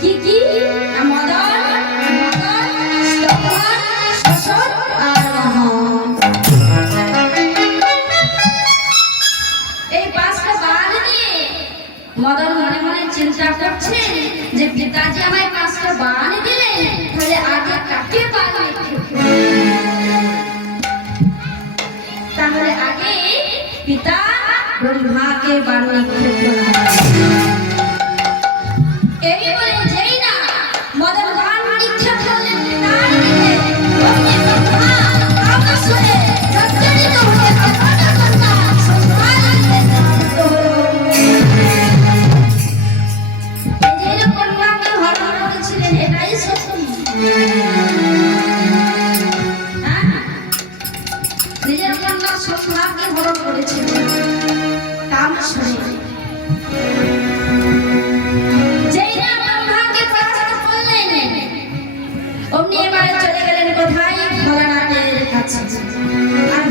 কি কি? মদন এই পাঁচটা দিয়ে মদন মনে মনে যে পাঁচটা তাহলে আগে তাহলে আগে পিতা ব্রহ্মাকে বান নিজের কন্যা শ্বশুরাকে হরণ করেছিল। তা শুনে যেই না ব্রহ্মাকে পরাস্ত করলেন অমনি এবারে চলে গেলেন কোথায়? আর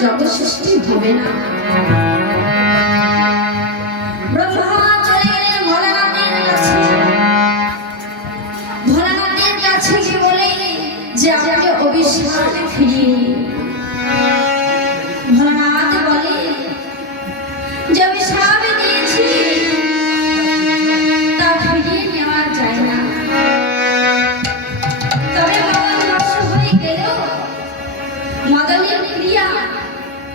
জগৎ সৃষ্টি হবে না অভিশাপ ফিরিয়ে। ভোলানাথ বলে, যে অভিশাপ দিয়েছি তা ফিরিয়ে নেওয়া যায় না তবে ভগবান নষ্ট হয়ে গেলেও মদনের ক্রিয়া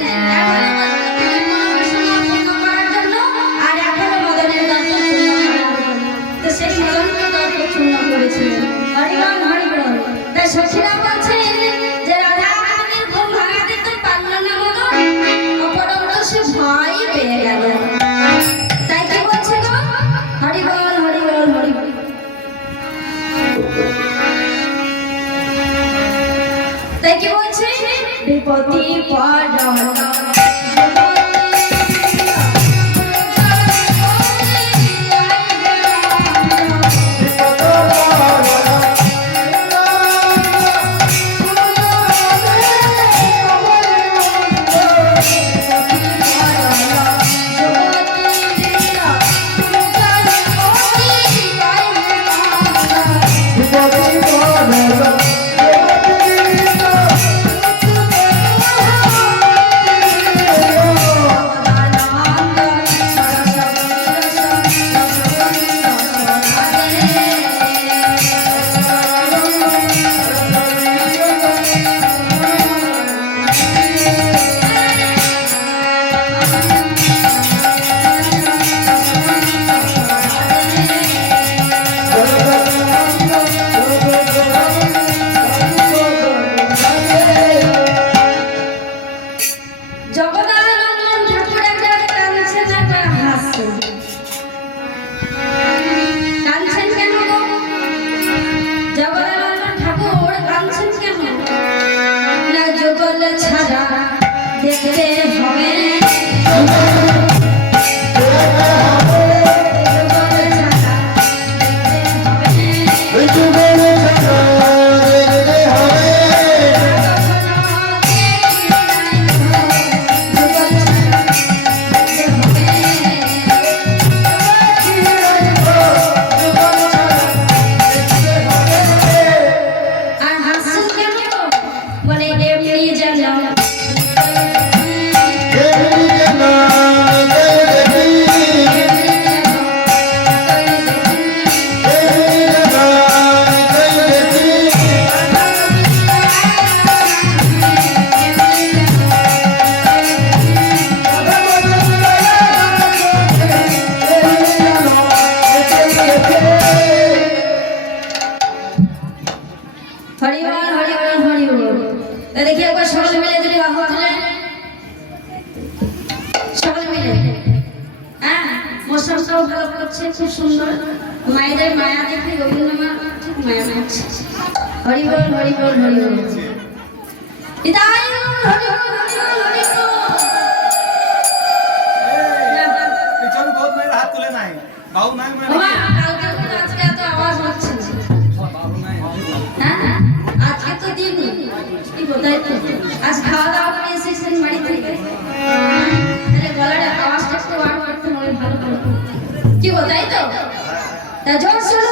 Thank you. বিপত্তি পড় দেখতে হবে দেখি একবার সকলে মিলে যদি বাহু তুলে সকলে মিলে। হ্যাঁ মশামশাও ভালো করছে খুব সুন্দর। মায়েদের মায়া দেখে রবীন্দ্রনাথ ঠিক মায়া মারছে হরিবল হরিবল হরিবল হরিবল হরিবল হরিবল পিছন গোদ মেরে হাত তুলে নাই। বাহু নাই মানে Yo solo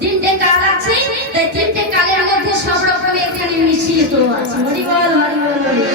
তিনটে কাল আছে তিনটে কালের মধ্যে সব রকমের এখানে মিশিয়ে তো আছে। হরি বল, হরি